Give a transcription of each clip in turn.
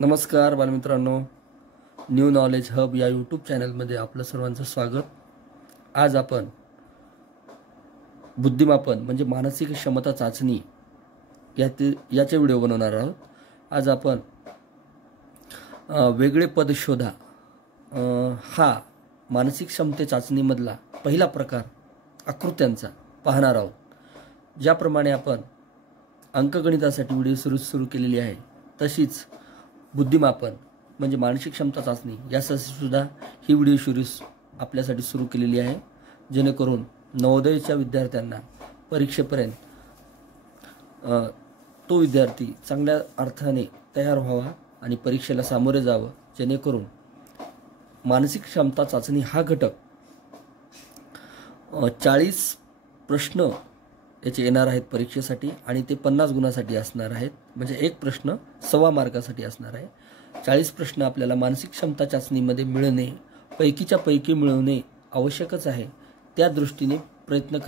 नमस्कार बालमित्रांनो, new knowledge hub या यूट्यूब चॅनलमध्ये आपलं सर्वांचं स्वागत. आज आपण बुद्धिमापन म्हणजे मानसिक क्षमता चाचणी याचे व्हिडिओ बनवणार आहोत. आज आपण वेगळे पद शोधा हा मानसिक क्षमते चाचणीमधला पहिला प्रकार आकृत्यांचा पाहणार आहोत. ज्याप्रमाणे आपण अंकगणितासाठी व्हिडिओ सुरू केलेली आहे, तशीच बुद्धिमापन म्हणजे मानसिक क्षमता चाचणी यासाठी सुद्धा ही व्हिडिओ सिरीज आपल्यासाठी सुरू केलेली आहे, जेणेकरून नवोदयाच्या विद्यार्थ्यांना परीक्षेपर्यंत तो विद्यार्थी चांगल्या अर्थाने तयार व्हावा आणि परीक्षेला सामोरे जावं. जेणेकरून मानसिक क्षमता चाचणी हा घटक 40 प्रश्न याचे येणार आहेत परीक्षेसाठी आणि ते 50 गुणासाठी असणार आहेत. म्हणजे एक प्रश्न 1.25 मार्कासाठी असणार आहे. 40 प्रश्न आपल्याला मानसिक क्षमता चाचणीमध्ये मिळणे, पैकीच्या पैकी मिळवणे आवश्यकच आहे. त्या दृष्टीने प्रयत्न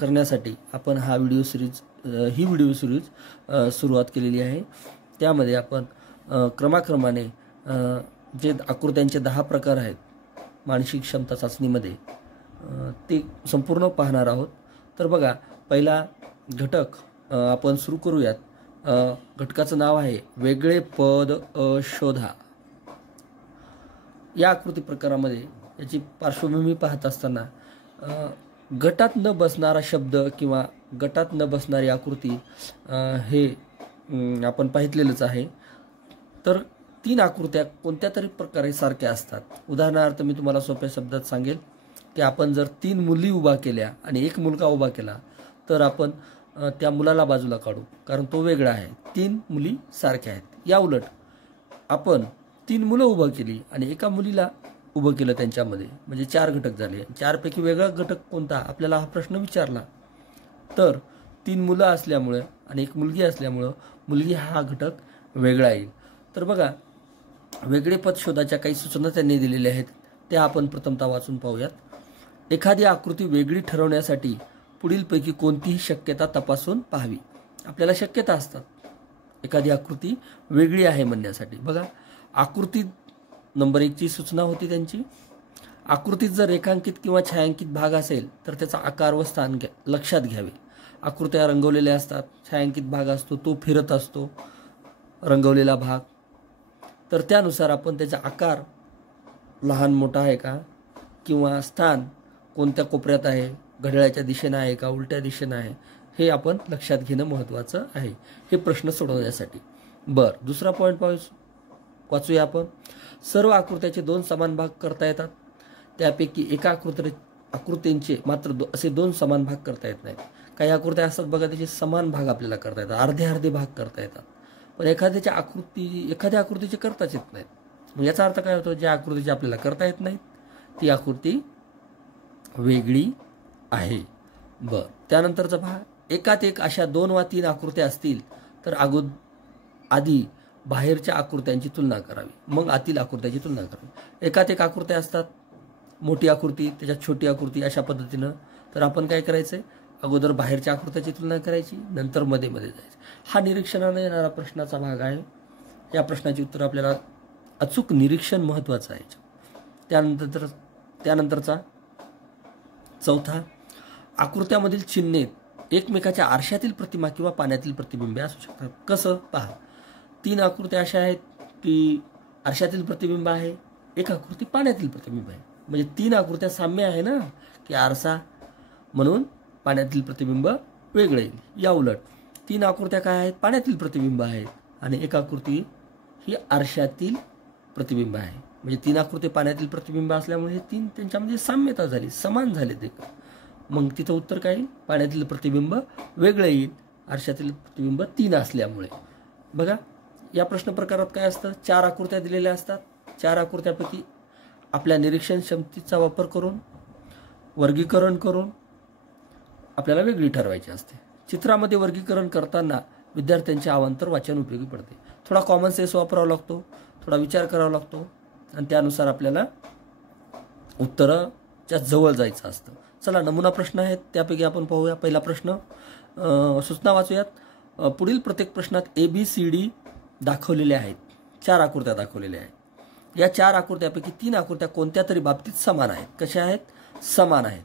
करण्यासाठी आपण ही व्हिडिओ सिरीज सुरुवात केलेली आहे. त्यामध्ये आपण क्रमाक्रमाने जे आकृत्यांचे 10 प्रकार आहेत मानसिक क्षमता चाचणीमध्ये ते संपूर्ण पाहणार आहोत. तर बघा, पहिला घटक आपण सुरू करूयात. घटकाचं नाव आहे वेगळे पद शोधा. या आकृती प्रकारामध्ये याची पार्श्वभूमी पाहत असताना गटात न बसणारा शब्द किंवा गटात न बसणारी आकृती हे आपण पाहितलेलंच आहे. तर 3 आकृत्या कोणत्या तरी प्रकारे सारख्या असतात. उदाहरणार्थ मी तुम्हाला सोप्या शब्दात सांगेल की आपण जर 3 मुली उभा केल्या आणि 1 मुलगा उभा केला तर आपण त्या मुलाला बाजूला काढू, कारण तो वेगळा आहे. 3 मुली सारख्या आहेत. या उलट आपण 3 मुलं उभं केली आणि एका मुलीला उभं केलं त्यांच्यामध्ये, म्हणजे 4 घटक झाले. 4 पैकी वेगळा घटक कोणता आपल्याला हा प्रश्न विचारला तर 3 मुलं असल्यामुळे आणि 1 मुलगी असल्यामुळं मुलगी हा घटक वेगळा येईल. तर बघा, वेगळे पद शोधाच्या काही सूचना त्यांनी दिलेल्या आहेत, त्या आपण प्रथमतः वाचून पाहूयात. एखादी आकृती वेगळी ठरवण्यासाठी पुढीलपैकी कोणतीही शक्यता तपासून पाहावी. आपल्याला शक्यता असतात एखादी आकृती वेगळी आहे म्हणण्यासाठी. बघा, आकृती नंबर 1 ची सूचना होती त्यांची. आकृतीत जर रेखांकित किंवा छायांकित भाग असेल तर त्याचा आकार व स्थान लक्षात घ्यावे. आकृत्या रंगवलेल्या असतात, छायांकित भाग असतो, तो फिरत असतो रंगवलेला भाग. तर त्यानुसार आपण त्याचा आकार लहान मोठा आहे का, किंवा स्थान कोणत्या कोपऱ्यात आहे, घड्याळाच्या दिशेनं आहे का, उलट्या दिशेनं आहे, हे आपण लक्षात घेणं महत्त्वाचं आहे हे प्रश्न सोडवण्यासाठी. दुसरा पॉईंट वाचूया आपण. सर्व आकृत्याचे 2 समान भाग करता येतात. त्यापैकी एका आकृतींचे मात्र असे 2 समान भाग करता येत नाहीत. काही आकृत्या असतात बघा, त्याचे समान भाग आपल्याला करता येतात, अर्धे भाग करता येतात. पण एखाद्या आकृतीचे करताच येत नाहीत. याचा अर्थ काय होतो? ज्या आकृतीचे आपल्याला करता येत नाहीत ती आकृती वेगळी आहे. त्यानंतरचा भाग, एकात एक अशा 2 वा 3 आकृत्या असतील तर आधी बाहेरच्या आकृत्यांची तुलना करावी, मग आतील आकृत्याची तुलना करावी. एकात एक आकृत्या असतात, मोठी आकृती त्याच्यात छोटी आकृती, अशा पद्धतीनं. तर आपण काय करायचंय, अगोदर बाहेरच्या आकृत्याची तुलना करायची, नंतर मध्ये जायचं. हा निरीक्षणाने येणारा प्रश्नाचा भाग आहे. या प्रश्नाची उत्तर आपल्याला अचूक निरीक्षण महत्त्वाचं आहे. त्यानंतरचा चौथा, आकृत्यामधील चिन्हे एकमेकाच्या आरशातील प्रतिमा किंवा पाण्यातील प्रतिबिंबे असू शकतात. कसं पहा, 3 आकृत्या अशा आहेत की आरशातील प्रतिबिंब आहे, एक आकृती पाण्यातील प्रतिबिंब आहे. म्हणजे 3 आकृत्या साम्य आहे ना, की आरसा म्हणून पाण्यातील प्रतिबिंब वेगळं येईल. या उलट 3 आकृत्या काय आहेत, पाण्यातील प्रतिबिंब आहेत आणि एक आकृती ही आरशातील प्रतिबिंब आहे. म्हणजे 3 आकृती पाण्यातील प्रतिबिंब असल्यामुळे हे 3 त्यांच्यामध्ये साम्यता झाली, समान झाले ते. मग तिथं उत्तर काय येईल, पाण्यातील प्रतिबिंब वेगळं येईल, आरशातील प्रतिबिंब 3 असल्यामुळे. बघा, या प्रश्न प्रकारात काय असतं, 4 आकृत्या दिलेल्या असतात. 4 आकृत्यापैकी आपल्या निरीक्षण क्षमतेचा वापर करून वर्गीकरण करून आपल्याला वेगळी ठरवायची असते. चित्रामध्ये वर्गीकरण करताना विद्यार्थ्यांचे अवांतर वाचन उपयोगी पडते. थोडा कॉमन सेन्स वापरावा लागतो, थोडा विचार करावा लागतो आणि त्यानुसार आपल्याला उत्तराच्या जवळ जायचं असतं. चला, नमुना प्रश्न आहेत, त्यापैकी आपण पाहूया. पहिला प्रश्न, सूचना वाचूयात. पुढील प्रत्येक प्रश्नात ABCD दाखवलेल्या आहेत, 4 आकृत्या दाखवलेल्या आहेत. या 4 आकृत्यापैकी 3 आकृत्या कोणत्या तरी बाबतीत समान आहेत. कशा आहेत? समान आहेत.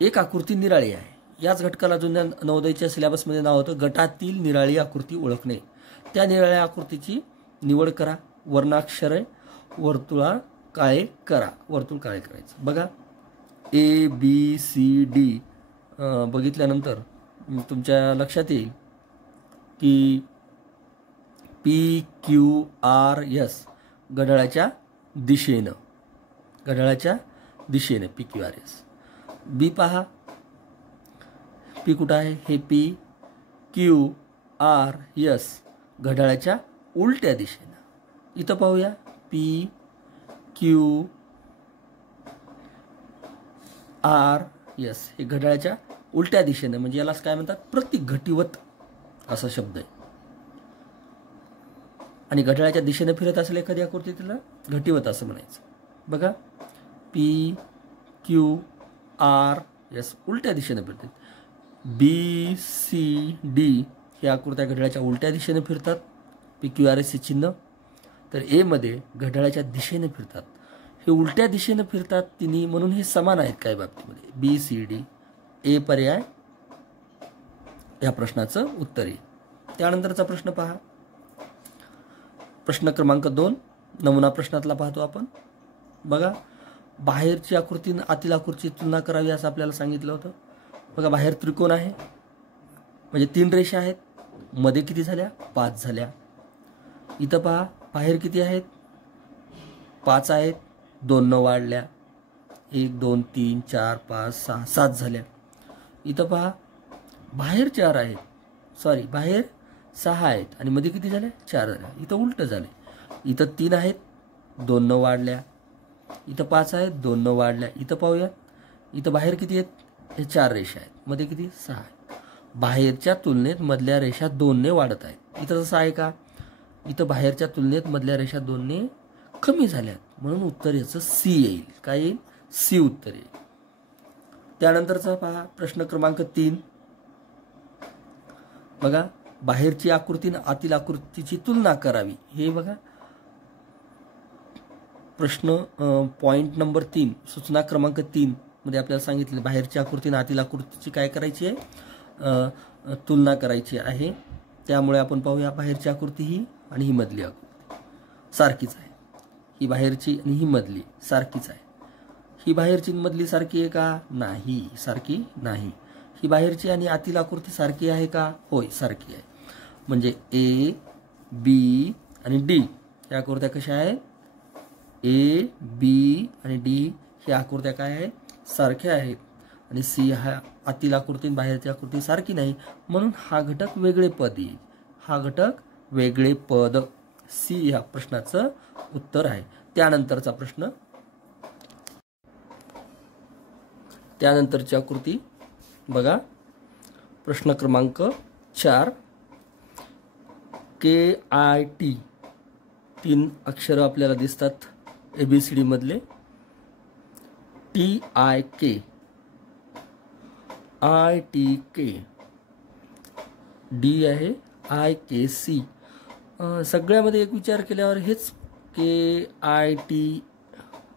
एक आकृती निराळी आहे. याच घटकाला जुन्या नवोदयच्या सिलेबसमध्ये नाव होतं गटातील निराळी आकृती ओळखणे. त्या निराळ्या आकृतीची निवड करा. वर्णाक्षरे वर्तुळा काळे करा. वर्तुळ काळे करायचं. बघा ABCD बघितल्यानंतर तुमच्या लक्षात येईल की PQRS घड्याळाच्या दिशेनं PQRS. B पहा, P कुठं आहे? हे PQRS घड्याळाच्या उलट्या दिशेनं. इथं पाहूया PQRS हे घड्याळाच्या उलट्या दिशेनं, म्हणजे यालाच काय म्हणतात? प्रतिघटिवत असा शब्द आहे. आणि घड्याळाच्या दिशेनं फिरत असेल एखादी आकृती तिला घटिवत असं म्हणायचं. बघा PQRS उलट्या दिशेनं फिरतात. BCD हे आकृत्या घड्याळाच्या उलट्या दिशेनं फिरतात. PQRS हे चिन्ह. तर A मध्ये घड्याळाच्या दिशेनं फिरतात. हे उलट्या दिशेनं फिरतात तिन्ही, म्हणून हे समान आहेत काही बाबतीमध्ये. BCD A पर्याय या प्रश्नाचं उत्तर आहे. त्यानंतरचा प्रश्न पहा. प्रश्न क्रमांक 2 नमुना प्रश्नातला पाहतो आपण. बघा बाहेरची आकृती आतील आकृतीची तुलना करावी असं आपल्याला सांगितलं होतं. बघा बाहेर त्रिकोण आहे, म्हणजे 3 रेषा आहेत. मध्ये किती झाल्या? 5 झाल्या. इथं पहा बाहेर किती आहेत? 5 आहेत. 2 न वाढल्या. 1 2 3 4 5 6 7 झाल्या. इथं पहा बाहेर 4 आहेत, सॉरी बाहेर 6 आहेत आणि मध्ये किती झाल्या? 4 झाल्या. इथं उलटं झाले. इथं 3 आहेत, 2 न वाढल्या. इथं 5 आहेत, 2 न वाढल्या. इथं पाहूया, इथं बाहेर किती आहेत? हे 4 रेषा आहेत, मध्ये किती? 6 आहेत. बाहेरच्या तुलनेत मधल्या रेषा 2 ने वाढत आहेत. इथं तसं आहे का? इथं बाहेरच्या तुलनेत मधल्या रेषा 2 ने कमी झाल्यात, म्हणून उत्तर याचं C येईल. काय येईल? C उत्तर येईल. त्यानंतरचा पहा प्रश्न क्रमांक 3. बघा बाहेरची आकृती आणि आतील आकृतीची तुलना करावी. हे बघा प्रश्न पॉइंट नंबर 3 सूचना क्रमांक 3 मध्ये आपल्याला सांगितलं बाहेरची आकृती आणि आतील आकृतीची काय करायची आहे? तुलना करायची आहे. त्यामुळे आपण पाहूया बाहेरची आकृती ही आणि ही मधली आकृती सारखीच आहे. ही बाहेरची आणि ही मधली सारखीच आहे. ही बाहेरची मधली सारखी आहे का? नाही, सारखी नाही. ही बाहेरची आणि आतील आकृती सारखी आहे का? होय, सारखी आहे. म्हणजे A, B आणि D ह्या आकृत्या कशा आहेत? A, B आणि D ह्या आकृत्या काय आहेत? सारख्या आहेत. आणि C हा आतील आकृती बाहेरची आकृती सारखी नाही, म्हणून हा घटक वेगळे पद येईल. हा घटक वेगळे पद. C ह्या प्रश्नाचं उत्तर आहे. त्यानंतरचा प्रश्न, त्यानंतरची आकृती बघा प्रश्न क्रमांक 4. KIT 3 अक्षरं आपल्याला दिसतात ABCD मधले. TIK ITK D आहे IKC. सगळ्यामध्ये एक विचार केल्यावर हेच KIT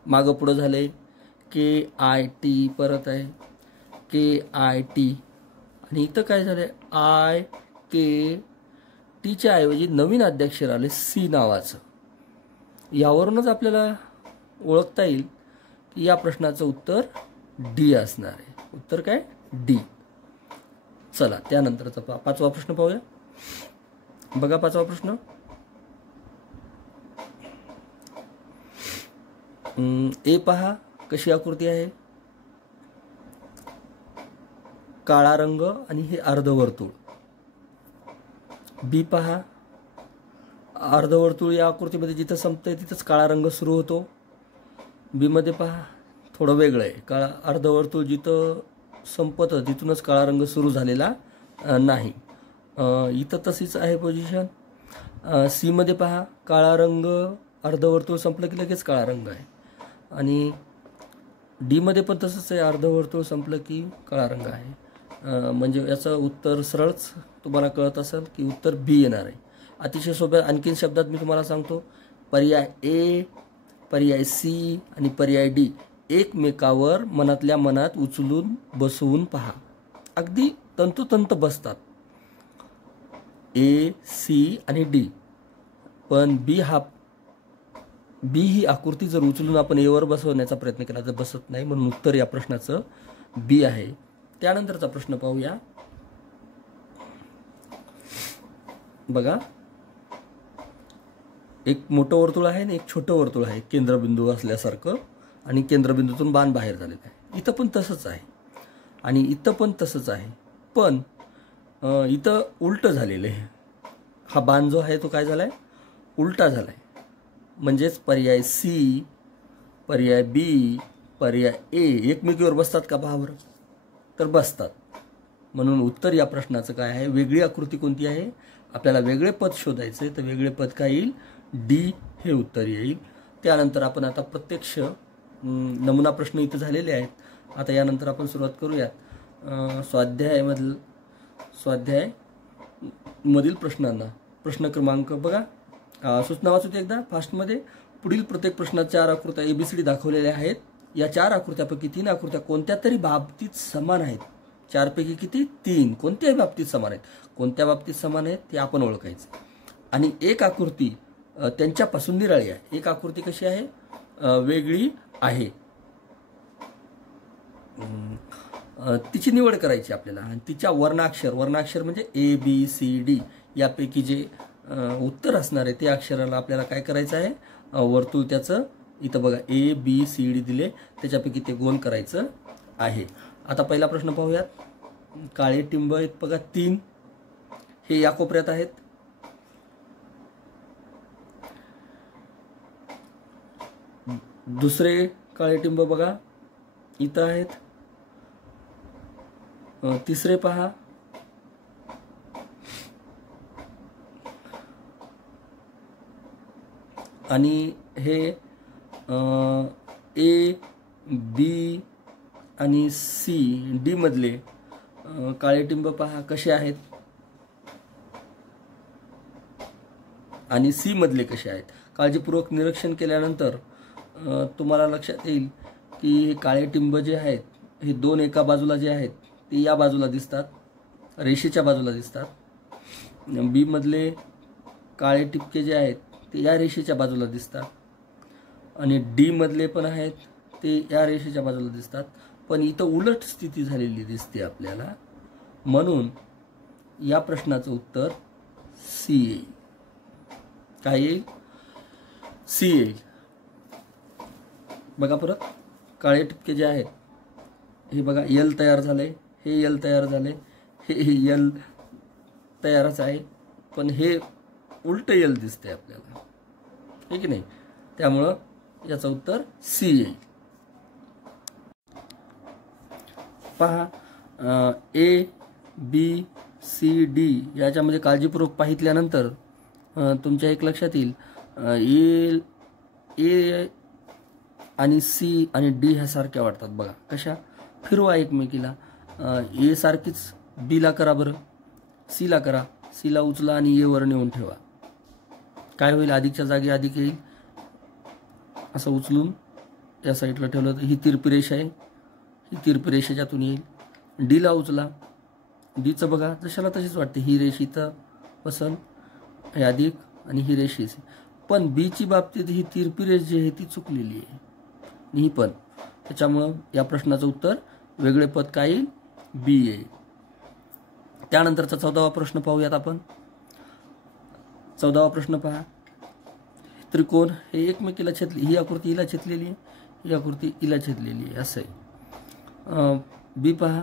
मागं पुढं झाले. KIT परत आहे KIT आणि इथं काय झालं? IKTच्या ऐवजी नवीन अध्याक्षर आले C नावाचं. यावरूनच आपल्याला ओळखता येईल की या प्रश्नाचं उत्तर D असणार आहे. उत्तर काय? D. चला त्यानंतरचा 5वा प्रश्न पाहूया. बघा 5वा प्रश्न. A पहा कशी आकृती आहे? काळा रंग आणि हे अर्धवर्तुळ. B पहा अर्धवर्तुळ या आकृतीमध्ये जिथं संपतंय तिथंच काळा रंग सुरू होतो. B मध्ये पहा थोडं वेगळं आहे. काळा अर्धवर्तुळ जिथं संपतं तिथूनच काळा रंग सुरू झालेला नाही. इथं तशीच आहे पोझिशन. C मध्ये पहा काळा रंग अर्धवर्तुळ संपलं की लगेच काळा रंग आहे. आणि D मध्ये पण तसंच आहे, अर्धवर्तुळ संपलं की काळा रंग आहे. म्हणजे याचं उत्तर सरळच तुम्हाला कळत असेल की उत्तर B येणार आहे. अतिशय सोप्या आणखीन शब्दात मी तुम्हाला सांगतो, पर्याय ए, पर्याय सी आणि पर्याय डी एकमेकावर मनातल्या मनात उचलून बसवून पहा. अगदी तंतोतंत बसतात ए, सी आणि डी. पण बी ही आकृती जर उचलून आपण एवर बसवण्याचा प्रयत्न केला तर बसत नाही, म्हणून उत्तर या प्रश्नाचं बी आहे. त्यानंतरचा प्रश्न पाहूया. बघा, एक मोठं वर्तुळ आहे आणि एक छोटं वर्तुळ आहे केंद्रबिंदू असल्यासारखं, आणि केंद्रबिंदूतून बाण बाहेर झालेला आहे. इथं पण तसंच आहे आणि इथं पण तसंच आहे, पण इथं उलटं झालेलं आहे. हा बाण जो आहे तो काय झालाय, उलटा झालाय. म्हणजेच पर्याय सी, पर्याय बी, पर्याय ए एकमेकीवर बसतात का पहा बरं, तर बसतात. म्हणून उत्तर या प्रश्नाचं काय आहे, वेगळी आकृती कोणती आहे, आपल्याला वेगळे पद शोधायचे, तर वेगळे पद काय येईल, डी हे उत्तर येईल. त्यानंतर आपण आता प्रत्यक्ष नमुना प्रश्न इथे झालेले आहेत. आता यानंतर आपण सुरुवात करूयात स्वाध्याय मधील प्रश्नांना. प्रश्न क्रमांक बघा, सूचना वाचून एकदा फास्टमध्ये. पुढील प्रत्येक प्रश्नात 4 आकृत्या ABCD दाखवलेल्या आहेत. या 4 आकृत्यापैकी 3 आकृत्या कोणत्या तरी बाबतीत समान आहेत. 4 पैकी किती, 3 कोणत्याही बाबतीत समान आहेत. कोणत्या बाबतीत समान आहेत ते आपण ओळखायचं. आणि एक आकृती त्यांच्यापासून निराळी आहे. एक आकृती कशी आहे, वेगळी आहे, तिची निवड करायची आपल्याला. आणि तिच्या वर्णाक्षर म्हणजे ABCD यापैकी जे उत्तर असणार आहे ते अक्षराला आपल्याला काय करायचं आहे, वर्तुळ त्याचं इथं बघा ABCD दिले, त्याच्यापैकी ते गोल करायचं आहे. आता पहिला प्रश्न पाहूयात. काळे टिंब आहेत बघा 3, हे या कोपऱ्यात आहेत. दुसरे काळे टिंब बघा इथं आहेत. तिसरे पहा, आणि हे ए, बी आणि सी, डी मधले काळे टिंब पहा कसे आहेत आणि सी मधले कसे आहेत. काळजीपूर्वक निरीक्षण केल्यानंतर तुम्हाला लक्षात येईल की हे काळे टिंब जे आहेत हे 2 एका बाजूला जे आहेत ते या बाजूला दिसतात, रेषेच्या बाजूला दिसतात. बी मधले काळे टिपके जे आहेत ते या रेषेच्या बाजूला दिसतात, आणि डी मधले पण आहेत ते या रेषेच्या बाजूला दिसतात. पण इथं उलट स्थिती झालेली दिसते आपल्याला, म्हणून या प्रश्नाचं उत्तर सी येईल. काय येईल, सी येईल. बघा परत, काळे टिपके जे आहेत हे बघा यल तयार झाले, हे यल तयार झाले, हे यल तयारच आहे, पण हे उलट यल दिसते आपल्याला, हे की नाही. त्यामुळं याचं उत्तर सी येईल. पहा, ए, बी, सी, डी याच्यामध्ये काळजीपूर्वक पाहितल्यानंतर तुमच्या एक लक्षात येईल, ए आणि सी आणि डी ह्या सारख्या वाटतात बघा. कशा, फिरवा एकमेकीला. ए सारखीच बीला करा बरं, सीला करा, सीला उचला आणि ए वर नेऊन ठेवा. काय होईल, अधिकच्या जागी अधिक येईल. असं उचलून या साईडला ठेवलं तर ही तिरपी रेषा आहे, ही तिरपी रेषेच्यातून येईल. डीला उचला, डीचं बघा जशाला तशीच वाटते, ही रेष इथं बसल, हे अधिक आणि ही रेष. पण बीची बाबतीत ही तिरपी रेष जी आहे ती चुकलेली आहे, ही पण. त्याच्यामुळं या प्रश्नाचं उत्तर वेगळे पद काय येईल, बी येईल. त्यानंतरचा 14वा प्रश्न पाहूयात आपण. 14वा प्रश्न पहा, त्रिकोण हे एकमेकीला छेदले, ही आकृती हिला छेदलेली आहे, ही आकृती हिला छेदलेली आहे, असं आहे. बी पहा,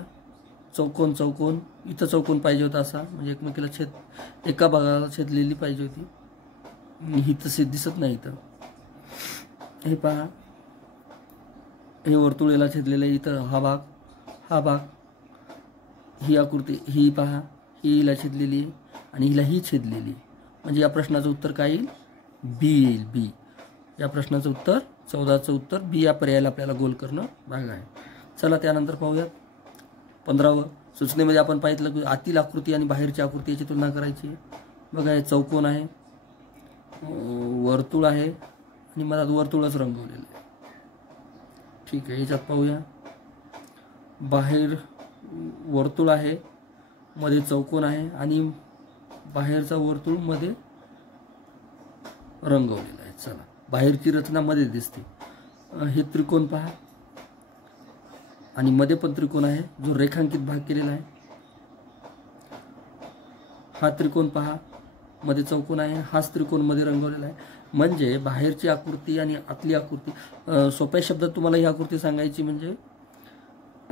चौकोन चौकोन, इथं चौकोन पाहिजे होता असा, म्हणजे एकमेकीला एका भागाला छेदलेली पाहिजे होती, ही तसे दिसत नाही इथं. हे पहा, हे वर्तुळेला छेदलेलं आहे इथं, हा भाग, ही आकृती ही पहा, ही हिला छेदलेली आहे आणि हिला ही छेदलेली, म्हणजे या प्रश्नाचं उत्तर काय येईल, बी येईल. बी या प्रश्नाचं उत्तर 14चं उत्तर बी या पर्यायाला आपल्याला गोल करणं भाग आहे. चला त्यानंतर पाहूयात 15वं. सूचनेमध्ये आपण पाहितलं की आतील आकृती आणि बाहेरच्या आकृती याची तुलना करायची आहे. बघा हे चौकोन आहे, वर्तुळ आहे आणि मला वर्तुळच रंगवलेलं आहे. ठीक आहे, याच्यात पाहूया. बाहेर वर्तुळ आहे, मध्ये चौकोन आहे आणि बाहेरचा वर्तुळ मध्ये रंगवलेला आहे. चला, बाहेरची रचना मध्ये दिसते. हे त्रिकोण पहा आणि मध्ये पण त्रिकोण आहे जो रेखांकित भाग केलेला आहे. हा त्रिकोण पहा, मध्ये चौकोन आहे, हाच त्रिकोण मध्ये रंगवलेला आहे. म्हणजे बाहेरची आकृती आणि आतली आकृती, सोप्या शब्दात तुम्हाला ही आकृती सांगायची म्हणजे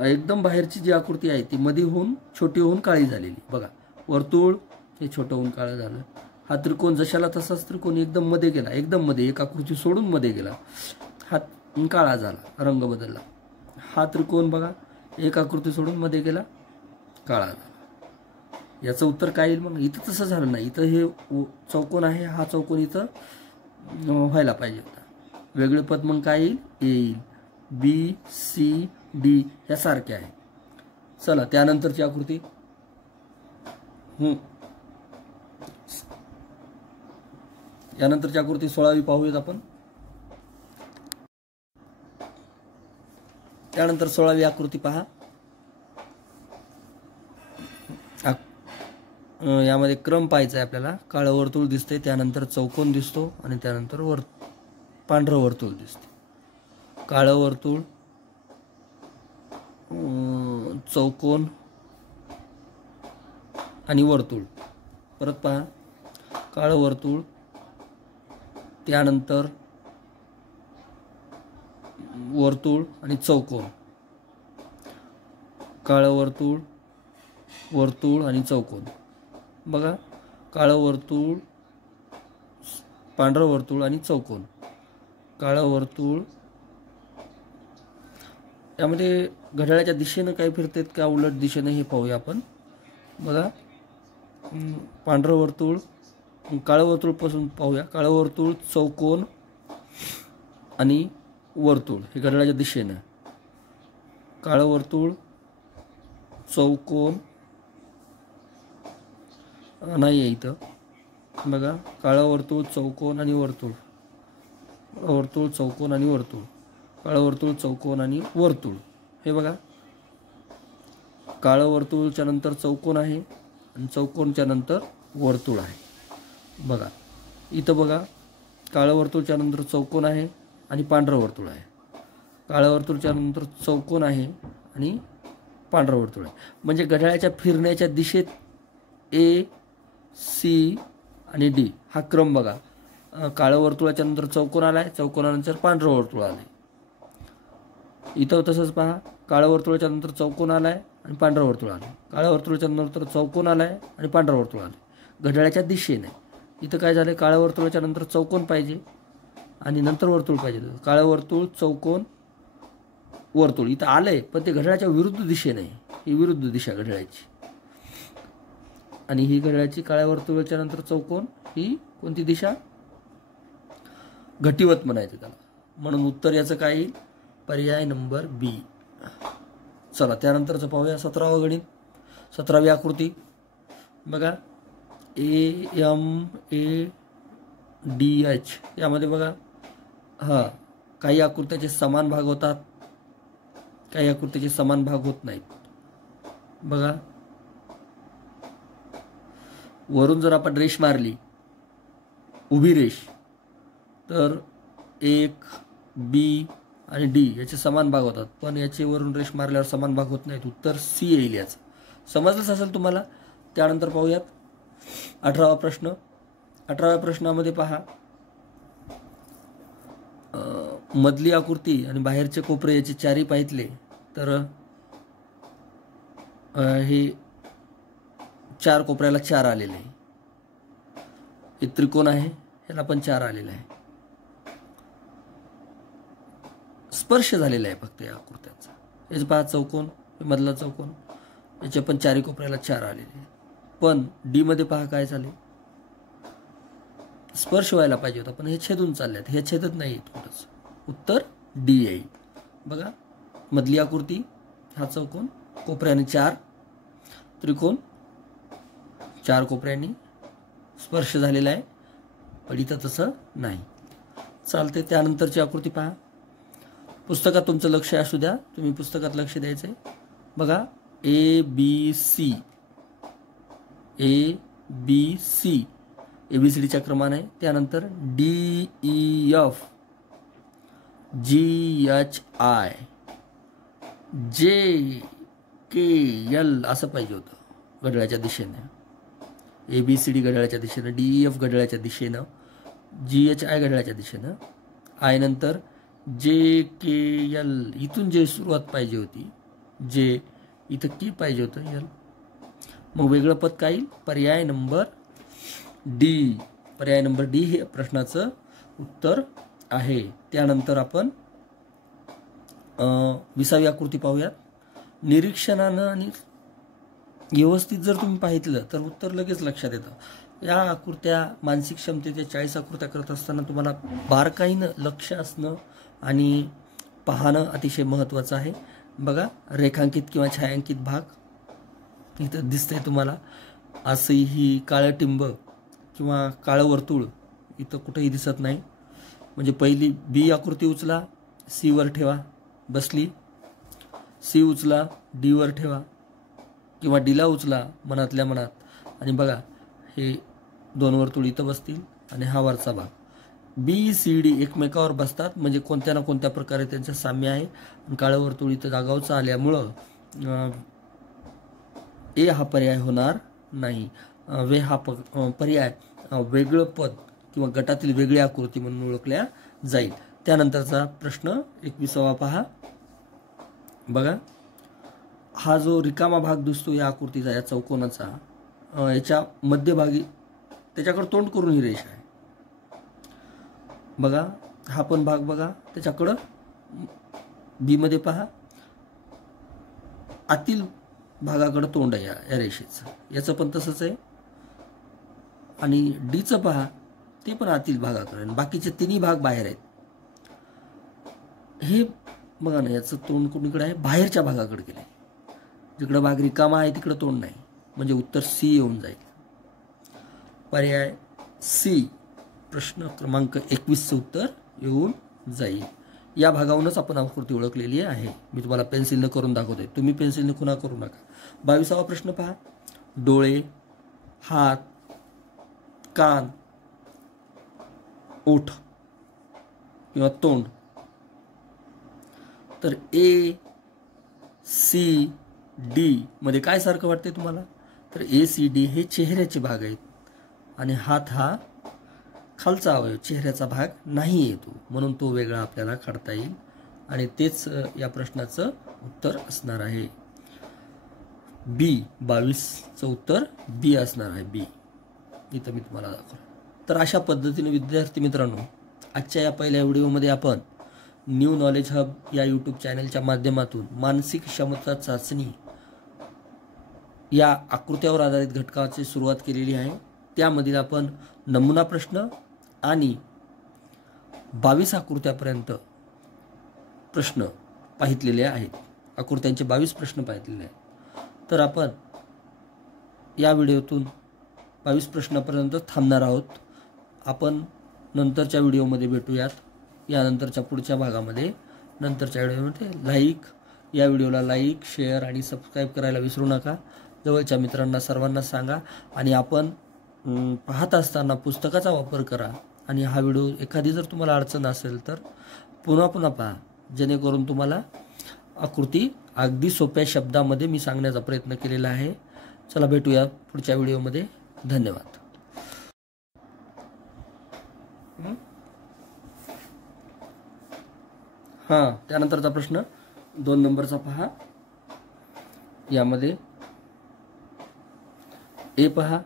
एकदम बाहेरची जी आकृती आहे ती मध्ये होऊन छोटी होऊन काळी झालेली. बघा वर्तुळ हे छोटं होऊन काळं झालं. हा त्रिकोण जशाला तसाच त्रिकोण एकदम मध्ये गेला, एकदम मध्ये एक आकृती सोडून मध्ये गेला, हा काळा झाला, रंग बदलला. हा त्रिकोण बघा एक आकृती सोडून मध्ये गेला, काळा झाला. याचं उत्तर काय येईल मग? इथं तसं झालं नाही. इथं हे चौकोन आहे, हा चौकोन इथं व्हायला पाहिजे होता. वेगळे पद मग काय येईल? बी सी डी ह्या सारख्या आहे. चला त्यानंतरची आकृती. यानंतरची आकृती 16वी पाहूयात आपण. त्यानंतर 16वी आकृती पहा. यामध्ये क्रम पाहायचा आहे आपल्याला. काळं वर्तुळ दिसते, त्यानंतर चौकोन दिसतो आणि त्यानंतर पांढरं वर्तुळ दिसते. काळं वर्तुळ, चौकोन आणि वर्तुळ. परत पहा, काळं वर्तुळ, त्यानंतर वर्तुळ आणि चौकोन. काळं वर्तुळ, वर्तुळ आणि चौकोन. बघा काळं वर्तुळ, पांढरं वर्तुळ आणि चौकोन. काळं वर्तुळ, यामध्ये घड्याळाच्या दिशेनं काय फिरतात का उलट दिशेनं हे पाहूया आपण. बघा पांढरं वर्तुळ, काळं वर्तुळ पासून पाहूया. काळं वर्तुळ, चौकोन आणि वर्तुळ हे घड्याळाच्या दिशेनं. काळं वर्तुळ, चौकोन नाही आहे इथं. बघा काळं वर्तुळ, चौकोन आणि वर्तुळ, वर्तुळ, चौकोन आणि वर्तुळ, काळं वर्तुळ, चौकोन आणि वर्तुळ. हे बघा काळं वर्तुळच्या नंतर चौकोन आहे आणि चौकोनच्या नंतर वर्तुळ आहे. बघा इथं बघा काळं वर्तुळच्या नंतर चौकोन आहे आणि पांढरं वर्तुळ आहे. काळं वर्तुळच्या नंतर चौकोन आहे आणि पांढरं वर्तुळ आहे. म्हणजे घड्याळाच्या फिरण्याच्या दिशेत ए, सी आणि डी हा क्रम बघा. काळं वर्तुळाच्या नंतर चौकोन आलाय, चौकोनानंतर पांढरं वर्तुळ आलंय. इथं तसंच पहा, काळं वर्तुळाच्या नंतर चौकोन आलाय आणि पांढरं वर्तुळ आलं. काळं वर्तुळाच्या नंतर चौकोन आलाय आणि पांढरं वर्तुळ आलं घड्याळाच्या दिशेने. इथं काय झालं, काळं वर्तुळाच्या नंतर चौकोन पाहिजे आणि नंतर वर्तुळ पाहिजे. काळं वर्तुळ, चौकोन, वर्तुळ इथं आलंय पण ते घड्याळाच्या विरुद्ध दिशेने. ही विरुद्ध दिशा घड्याळाची आणि ही घड्याळाची. काळ्या वर्तुळाच्या नंतर चौकोन, ही कोणती दिशा? घटिवत म्हणायचं त्याला. म्हणून उत्तर याचं काय येईल? पर्याय नंबर बी. चला त्यानंतरचं पाहूया 17वं गणित. 17वी आकृती बघा. A M A D H यामध्ये बघा काही आकृत्याचे समान भाग होतात, काही आकृत्याचे समान भाग होत नाहीत. बघा वरून जर आपण रेष मारली, उभी रेष, तर एक, बी आणि डी याचे समान भाग होतात, पण याचे वरून रेष मारल्यावर समान भाग होत नाहीत. उत्तर सी येईल याचं. समजलंच असेल तुम्हाला. त्यानंतर पाहूयात 18वा प्रश्न. 18व्या प्रश्नामध्ये पहा, मधली आकृती आणि बाहेरचे कोपरे याचे चारी पाहितले तर हे 4 कोपऱ्याला 4 आलेले आहे. हे त्रिकोण आहे, ह्याला पण 4 आलेले आहे. स्पर्श झालेला आहे फक्त या आकृत्याचा. याचे पहा चौकोन, मधला चौकोन, याचे पण 4 कोपऱ्याला 4 आलेले आहे. पण डी मध्ये पहा काय झाले, स्पर्श व्हायला पाहिजे होता पण हे छेदून चालले. हे छेदत नाही कुठंच. उत्तर डी येईल. बघा मधली आकृती, हा चौकोन, कोपऱ्याने 4, त्रिकोण 4 कोपऱ्यांनी स्पर्श झालेला आहे, पण इथं तसं नाही. चालते. त्यानंतरची आकृती पहा. पुस्तकात तुमचं लक्ष असू द्या, तुम्ही पुस्तकात लक्ष द्यायचं आहे. बघा ABC ABCDच्या क्रमाने आहे. त्यानंतर DEF GHI JKL असं पाहिजे होतं घड्याळाच्या दिशेने. ABCD घड्याळाच्या दिशेनं, DEF घड्याळाच्या दिशेनं, GHI घड्याळाच्या दिशेनं, आय नंतर JKL. इथून जे सुरुवात पाहिजे होती, जे इथं की पाहिजे होतं यल. मग वेगळं पद काय येईल? पर्याय नंबर डी. पर्याय नंबर डी हे प्रश्नाचं उत्तर आहे. त्यानंतर आपण 20वी आकृती पाहूयात. निरीक्षणानं आणि व्यवस्थित जर तुम्ही पाहितलं तर उत्तर लगेच लक्षात येतं. या आकृत्या मानसिक क्षमतेच्या 40 आकृत्या करत असताना तुम्हाला बारकाईनं लक्ष असणं आणि पाहणं अतिशय महत्त्वाचं आहे. बघा रेखांकित किंवा छायांकित भाग इथं दिसतंय तुम्हाला. असंही ही काळं टिंब किंवा काळं वर्तुळ इथं कुठेही दिसत नाही. म्हणजे पहिली बी आकृती उचला, सी वर ठेवा, बसली. सी उचला, डी वर ठेवा किंवा डीला उचला मनातल्या मनात, आणि बघा हे 2 वर्तुळ इथं बसतील आणि हा वरचा भाग. BCD एकमेकावर बसतात म्हणजे कोणत्या ना कोणत्या प्रकारे त्यांचं साम्य आहे. आणि काळं वर्तुळ इथं जागावचं आल्यामुळं ए हा पर्याय होणार नाही. वे हा पर्याय वेगळं पद किंवा गटातील वेगळी आकृती म्हणून ओळखल्या जाईल. त्यानंतरचा प्रश्न 21वा पहा. बघा हा जो रिकामा भाग दिसतो या आकृतीचा, या चौकोनाचा, याच्या मध्यभागी त्याच्याकडे तोंड करून ही रेषा आहे. बघा हा पण भाग बघा, त्याच्याकडं बी मध्ये पहा, आतील भागाकडे तोंड आहे या रेषेचं. याचं पण तसंच आहे. आणि डीचं पहा, ते पण आतील भागाकडे, आणि बाकीचे तिन्ही भाग बाहेर आहेत. हे बघा ना, याचं तोंड कोणीकडे आहे? बाहेरच्या भागाकडे गेले. जिकडं भाग रिकामा आहे तिकडं तोंड नाही, म्हणजे उत्तर सी येऊन जाईल. पर्याय सी प्रश्न क्रमांक 21चं उत्तर येऊन जाईल. या भागावरूनच आपण आकृती ओळखलेली आहे. मी तुम्हाला पेन्सिलनं करून दाखवतोय, तुम्ही पेन्सिलने खुणा करू नका. 22वा प्रश्न पहा. डोळे, हात, कान, ओठ किंवा तोंड. तर ACD मध्ये काय सारखं वाटते तुम्हाला? तर ACD हे चेहऱ्याचे भाग आहेत आणि हात हा खालचा अवयव, चेहऱ्याचा भाग नाही येतो, म्हणून तो वेगळा आपल्याला काढता येईल. आणि तेच या प्रश्नाचं उत्तर असणार आहे. बी 22चं उत्तर बी असणार आहे. बी इथं मी तुम्हाला दाखवलं. तर अशा पद्धतीने विद्यार्थी मित्रांनो, आजच्या या पहिल्या व्हिडिओमध्ये आपण न्यू नॉलेज हब या यूट्यूब चॅनलच्या माध्यमातून मानसिक क्षमता चाचणी या आकृत्यावर आधारित घटकाची सुरुवात केलेली आहे. त्यामधील आपण नमुना प्रश्न आणि 22 आकृत्यापर्यंत प्रश्न पाहितलेले आहेत. आकृत्यांचे 22 प्रश्न पाहितलेले आहेत. तर आपण या व्हिडिओतून 22 प्रश्नापर्यंत थांबणार आहोत. आपण नंतरच्या व्हिडिओमध्ये भेटूयात. यानंतरच्या पुढच्या भागामध्ये, नंतरच्या व्हिडिओमध्ये या व्हिडिओला लाईक, शेअर आणि सबस्क्राईब करायला विसरू नका. जवळच्या मित्रांना सर्वांना सांगा. आणि आपण पाहत असताना पुस्तकाचा वापर करा. आणि हा व्हिडिओ एखादी जर तुम्हाला अडचण असेल तर पुन्हा पुन्हा पहा, जेणेकरून तुम्हाला आकृती अगदी सोप्या शब्दामध्ये मी सांगण्याचा प्रयत्न केलेला आहे. चला भेटूया पुढच्या व्हिडिओमध्ये. धन्यवाद. त्यानंतरचा प्रश्न 2 नंबरचा पहा. यामध्ये ए पहा,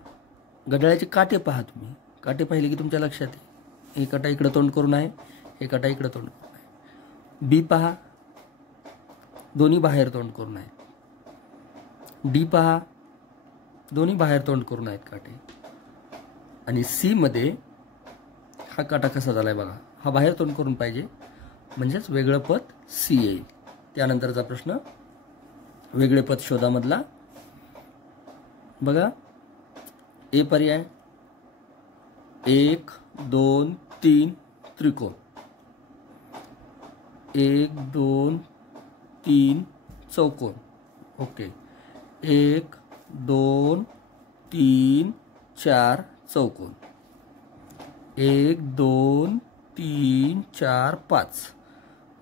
घड्याळाचे काटे पहा. तुम्ही काटे पाहिले की तुमच्या लक्षात येईल. हे काटा इकडं तोंड करून आहे, हे काटा इकडं तोंड करून आहे. बी पहा, दोन्ही बाहेर तोंड करून आहेत. डी पहा, दोन्ही बाहेर तोंड करून आहेत काटे. आणि सी मध्ये हा काटा कसा झालाय बघा, हा बाहेर तोंड करून पाहिजे, म्हणजेच वेगळं पद सी येईल. त्यानंतरचा प्रश्न वेगळे पद शोधामधला. बघा ए पर्याय 1 2 3 त्रिकोण, 1 2 3 चौकोन. ओके, 1 2 3 4 चौकोन, 1 2 3 4 5.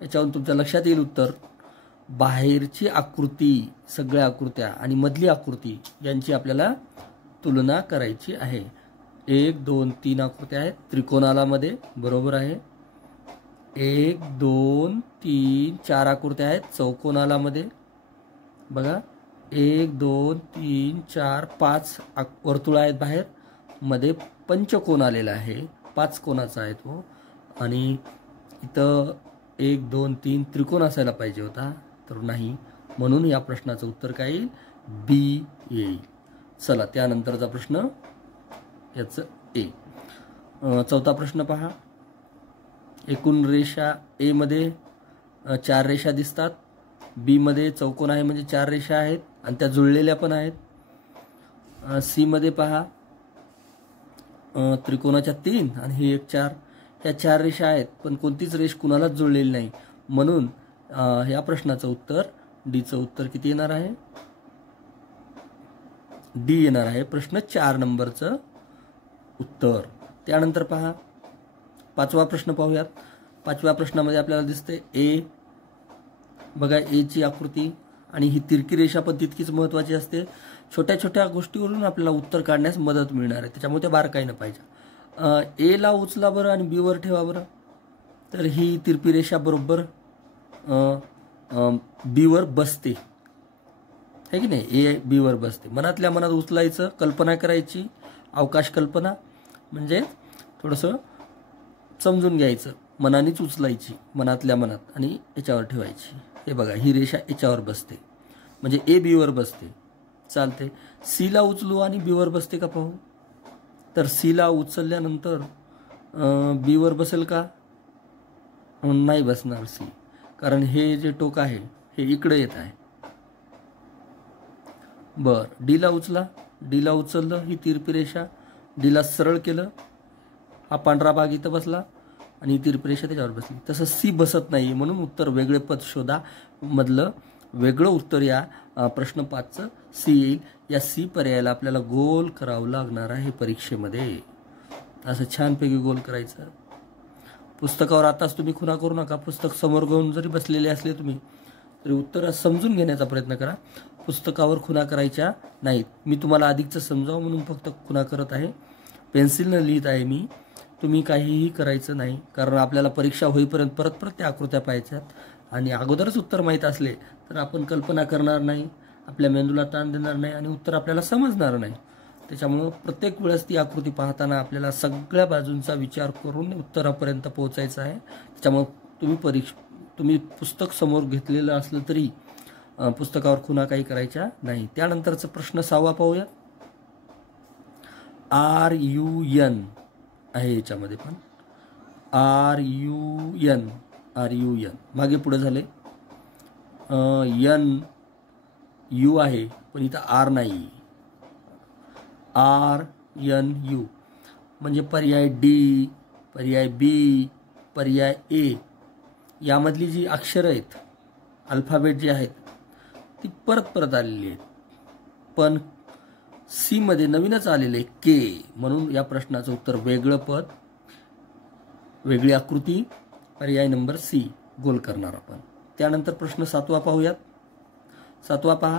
याच्यावरून तुमच्या लक्षात येईल उत्तर. बाहेरची आकृती, सगळ्या आकृत्या आणि मधली आकृती यांची आपल्याला तुलना करायची आहे. 1 2 3 आकृत्या आहेत त्रिकोणाला मध्ये, बरोबर आहे. 1 2 3 4 आकृत्या आहेत चौकोनाला मध्ये बघा. 1 2 3 4 5 वर्तुळ आहेत बाहेर, मध्ये पंचकोन आलेला आहे, 5 कोणाचा आहे तो. आणि इथं 1 2 3 त्रिकोण असायला पाहिजे होता, तर नाही, म्हणून या प्रश्नाचं उत्तर काय येईल? बी येईल. चला त्यानंतरचा प्रश्न याचं ए. चौथा प्रश्न पहा. एकूण रेषा ए मध्ये 4 रेषा दिसतात, बी मध्ये चौकोन आहे म्हणजे 4 रेषा आहेत आणि त्या जुळलेल्या पण आहेत. सी मध्ये पहा त्रिकोणाच्या 3 आणि ही एक 4, ह्या 4 रेषा आहेत पण कोणतीच रेष कुणालाच जुळलेली नाही, म्हणून या प्रश्नाचं उत्तर डीचं उत्तर किती येणार आहे? डी येणार आहे प्रश्न 4 नंबरचं उत्तर. त्यानंतर पहा 5वा प्रश्न पाहूयात. 5व्या प्रश्नामध्ये आपल्याला दिसते ए. बघा ए ची आकृती आणि ही तिरकी रेषा पण तितकीच महत्त्वाची असते. छोट्या छोट्या गोष्टीवरून आपल्याला उत्तर काढण्यास मदत मिळणार आहे, त्याच्यामुळे ते बारकाईनं पाहिजे. ए ला उचला बरं आणि बी वर ठेवा बरं, तर ही तिरकी रेषा बरोबर बी वर बसते, है की नाही? ए बी वर बसते. मनातल्या मनात उचलायचं, कल्पना करायची, अवकाश कल्पना म्हणजे थोडंसं समजून घ्यायचं, मनानेच उचलायची मनातल्या मनात आणि याच्यावर ठेवायची. हे बघा ही रेषा याच्यावर बसते म्हणजे ए बी वर बसते, चालते. सी ला उचलू आणि बी वर बसते का पाहू. तर सी ला उचलल्यानंतर बी वर बसेल का? नाही बसणार सी, कारण हे जे टोक आहे हे इकडे येत आहे. बर, डी ला उचला, डी ला उचललं, ही तिरपी रेषा डी ला सरळ केलं, हा पांढरा भाग इथं बसला आणि तिरपी रेषा त्याच्यावर बसली. तसं सी बसत नाही, म्हणून उत्तर वेगळे पद शोधा मधलं वेगळं उत्तर या प्रश्न 5चं सी येईल. या सी पर्यायाला आपल्याला गोल करावं लागणार आहे परीक्षेमध्ये. असं छानपैकी गोल करायचं. पुस्तकावर आताच तुम्ही खुणा करू नका, पुस्तक समोर घेऊन जरी बसलेले असले तुम्ही तरी उत्तर समजून घेण्याचा प्रयत्न करा. पुस्तकावर खुणा करायच्या नाहीत. मी तुम्हाला अधिकचं समजावं म्हणून फक्त खुणा करत आहे, पेन्सिलनं लिहित आहे मी. तुम्ही काहीही करायचं नाही, कारण आपल्याला परीक्षा होईपर्यंत परत परत त्या आकृत्या पाहायच्यात आणि अगोदरच उत्तर माहीत असले तर आपण कल्पना करणार नाही, आपल्या मेंदूला ताण देणार नाही आणि उत्तर आपल्याला समजणार नाही. त्याच्यामुळं प्रत्येक वेळेस ती आकृती पाहताना आपल्याला सगळ्या बाजूंचा विचार करून उत्तरापर्यंत पोहोचायचं आहे. त्याच्यामुळं तुम्ही पुस्तक समोर घेतलेलं असलं तरी पुस्तकावर खुणा काही करायच्या नाही. त्यानंतरचा प्रश्न 6वा पाहूया. RUN आहे याच्यामध्ये पण RUN मागे पुढे झाले. N U आहे पण इथं R नाही. RNU म्हणजे पर्याय डी, पर्याय बी, पर्याय ए यामधली जी अक्षरं आहेत, अल्फाबेट जे आहेत ती परत परत आलेली आहेत, पण सी मध्ये नवीनच आलेले के, म्हणून या प्रश्नाचं उत्तर वेगळं पद, वेगळी आकृती, पर्याय नंबर सी गोल करणार आपण. त्यानंतर प्रश्न 7वा पाहूयात. 7वा पहा.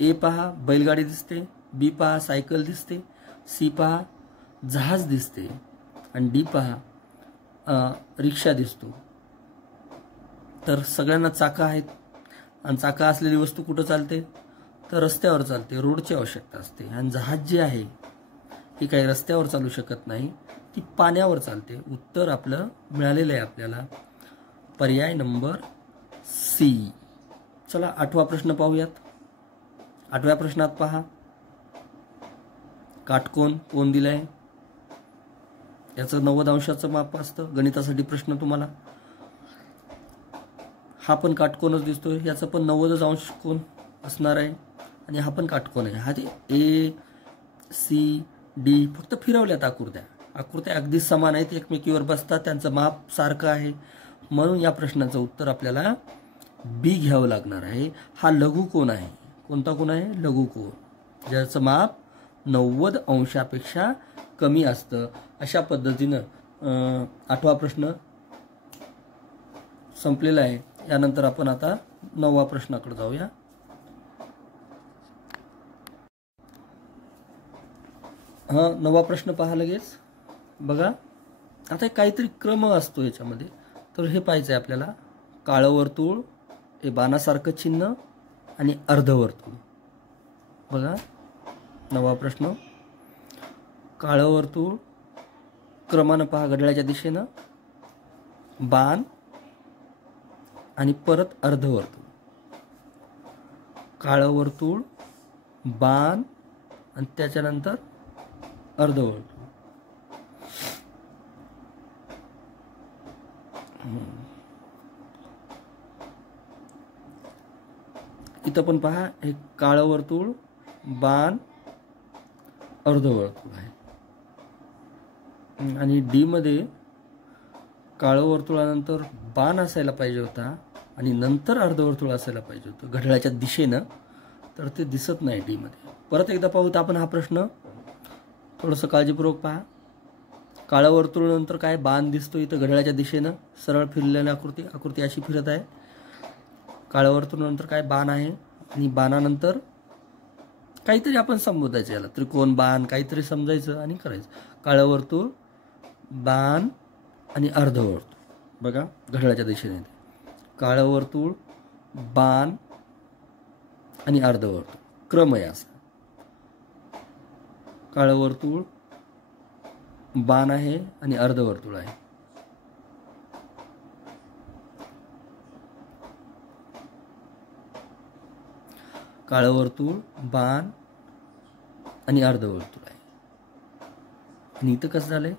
ए पहा बैलगाडी दिसते, बी पहा सायकल दिसते, सी पहा जहाज दिसते आणि डी पहा रिक्षा दिसतो. तर सगळ्यांना चाका आहेत आणि चाका असलेली वस्तू कुठं चालते? तर रस्त्यावर चालते, रोडची आवश्यकता असते. आणि जहाज जे आहे ही काही रस्त्यावर चालू शकत नाही, ती पाण्यावर चालते. उत्तर आपलं मिळालेलं आहे आपल्याला पर्याय नंबर सी. चला 8वा प्रश्न पाहूयात. 8व्या प्रश्नात पहा काटकोन कोण दिलाय, याचं 90 अंशाचं माप असतं. गणितासाठी प्रश्न तुम्हाला हा पण काटकोनच दिसतोय, याचं पण 90 अंश कोण असणार आहे आणि हा पण काटकोन आहे. हा ते ए सी डी फक्त फिरवल्यात आकृत्या, आकृत्या अगदी समान आहेत, एकमेकीवर बसतात, त्यांचं माप सारखं आहे. म्हणून या प्रश्नाचं उत्तर आपल्याला बी घ्यावं लागणार आहे. हा लघुकोन आहे. कोणता कोन आहे? लघुकोन, ज्याचं माप 90 अंशापेक्षा कमी असतं. अशा पद्धतीनं 8वा प्रश्न संपलेला आहे. यानंतर आपण आता 9वा प्रश्नाकडे जाऊया. हा 9वा प्रश्न पहा लगेच. बघा, आता काहीतरी क्रम असतो याच्यामध्ये, तर हे पाहायचं आहे आपल्याला. काळं वर्तुळ, हे बाणासारखं चिन्ह आणि अर्धवर्तुळ. बघा 9वा प्रश्न. काळं वर्तुळ, क्रमानं पहा घड्याळाच्या दिशेनं, बाण आणि परत अर्धवर्तुळ. काळं वर्तुळ, बाण आणि त्याच्यानंतर अर्धवर्तुळ. इथं पण पहा, हे काळं वर्तुळ, बाण, अर्धवर्तुळ आहे. आणि डी मध्ये काळं वर्तुळानंतर बाण असायला पाहिजे होता आणि नंतर अर्धवर्तुळ असायला पाहिजे होतं घड्याळाच्या दिशेनं, तर ते दिसत नाही डी मध्ये. परत एकदा पाहूत आपण हा प्रश्न. थोडंसं काळजीपूर्वक पहा. काळं वर्तुळानंतर काय? बाण दिसतो इथं घड्याळाच्या दिशेनं, सरळ फिरलेली आकृती अशी फिरत आहे. काळं वर्तुळानंतर काय? बाण आहे. आणि बाणानंतर काहीतरी आपण संबोधायचं, याला त्रिकोण, बाण काहीतरी समजायचं आणि करायचं. काळं वर्तुळ, बाण आणि अर्धवर्तुळ. बघा घड्याळाच्या दिशेने काळं वर्तुळ, बाण आणि अर्धवर्तुळ. क्रम आहे असा. काळं वर्तुळ, बाण आहे आणि अर्धवर्तुळ आहे. काळं वर्तुळ, बाण आणि अर्धवर्तुळ आहे. आणि इथं कसं झालंय?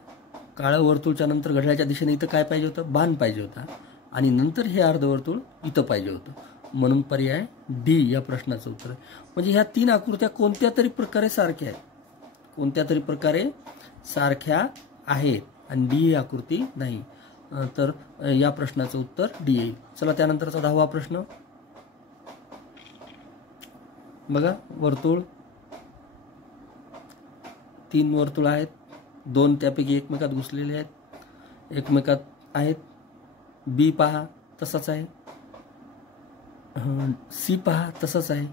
काळं वर्तुळच्या नंतर घड्याळाच्या दिशेने इथं काय पाहिजे होतं? बाण पाहिजे होता. आणि नंतर हे अर्धवर्तुळ इथं पाहिजे होतं. म्हणून पर्याय डी या प्रश्नाचं उत्तर आहे. म्हणजे ह्या 3 आकृत्या कोणत्या तरी प्रकारे सारख्या आहेत, कोणत्या तरी प्रकारे सारख्या आहेत आणि डी ही आकृती नाही. तर या प्रश्नाचं उत्तर डी येईल. चला त्यानंतरचा 10वा प्रश्न बघा. वर्तुळ, 3 वर्तुळ आहेत. 2 त्यापैकी एकमेकात घुसलेले आहेत, एकमेकात आहेत. बी पहा तसाच आहे, सी पहा तसाच आहे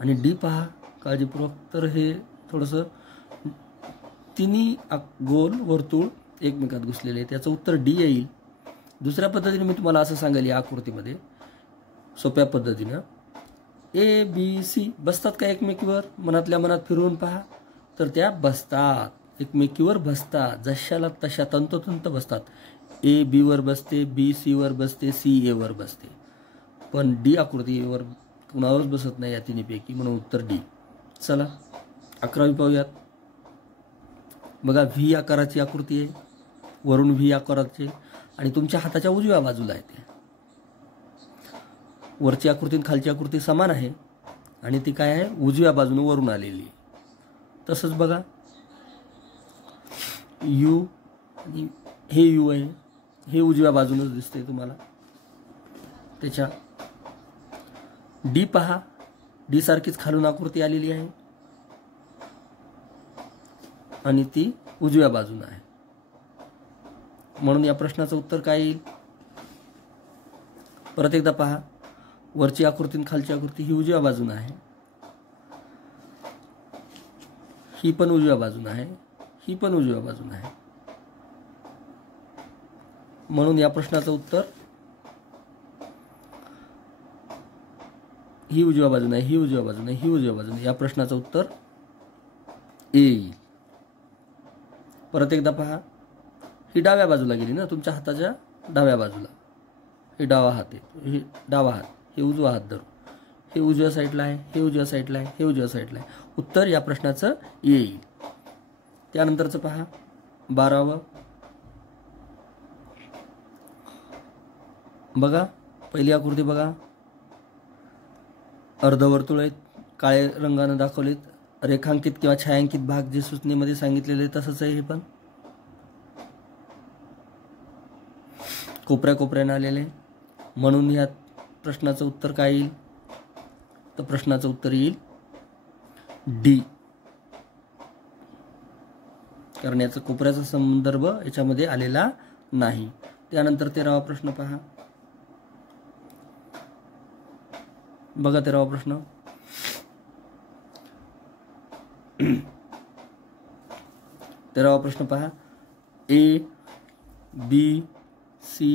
आणि डी पहा काळजीपूर्वक. तर हे थोडंसं तिन्ही गोल वर्तुळ एकमेकात घुसलेले आहेत. त्याचं उत्तर डी येईल. दुसऱ्या पद्धतीने मी तुम्हाला असं सांगेल, या आकृतीमध्ये सोप्या पद्धतीनं ए बी सी बसतात का एकमेकीवर? मनातल्या मनात फिरवून पहा, तर त्या बसतात, एकमेकीवर बसतात, जशाला तशा तंतोतंत बसतात. ए बी वर बसते, बी सी वर बसते, सी ए वर बसते. पण डी आकृतीवर कुणावरच बसत नाही या तिन्हीपैकी, म्हणून उत्तर डी. चला 11वी पाहूयात. बघा व्ही आकाराची आकृती आहे, वरून व्ही आकाराची, आणि तुमच्या हाताच्या उजव्या बाजूला आहे. ते वरची आकृती आणि खालची आकृती समान आहे आणि ती काय आहे? उजव्या बाजूने वरून आलेली. तसंच बघा यू, आणि हे यू आहे, हे उजव्या बाजूनच दिसते तुम्हाला. त्याच्या डी पहा, डी सारखीच खालून आकृती आलेली आहे आणि ती उजव्या बाजूने आहे. म्हणून या प्रश्नाचं उत्तर काय येईल? परत एकदा पहा. वरची आकृती आणि खालची आकृती ही उजव्या बाजूने आहे, ही पण उजव्या बाजूने आहे, ही पण उजव्या बाजूने आहे. म्हणून या प्रश्नाचं उत्तर ही उजव्या बाजूने आहे, ही उजव्या बाजूने, ही उजव्या बाजूने. या प्रश्नाचं उत्तर ए येईल. परत एकदा पहा. ही डाव्या बाजूला गेली ना, तुमच्या हाताच्या डाव्या बाजूला. हे डावा हात आहे, हे डावा हात, हे उजवा हात धरू. हे उजव्या साईडला आहे, हे उजव्या साईडला आहे, हे उजव्या साईडला आहे. उत्तर या प्रश्नाचं येईल. त्यानंतरचं पहा 12वं. बघा पहिली आकृती बघा. अर्धवर्तुळ आहेत, काळे रंगाने दाखवलेत. रेखांकित किंवा छायांकित भाग जे सूचनेमध्ये सांगितलेले तसंच आहे हे पण. कोपऱ्या कोपऱ्यानं आलेले आहे. म्हणून ह्या प्रश्नाचं उत्तर काय येईल? तर प्रश्नाचं उत्तर येईल डी, कारण याचा कोपऱ्याचा संदर्भ याच्यामध्ये आलेला नाही. त्यानंतर 13वा प्रश्न पहा. बघा 13वा प्रश्न. तेरावा प्रश्न पहा. A, B, C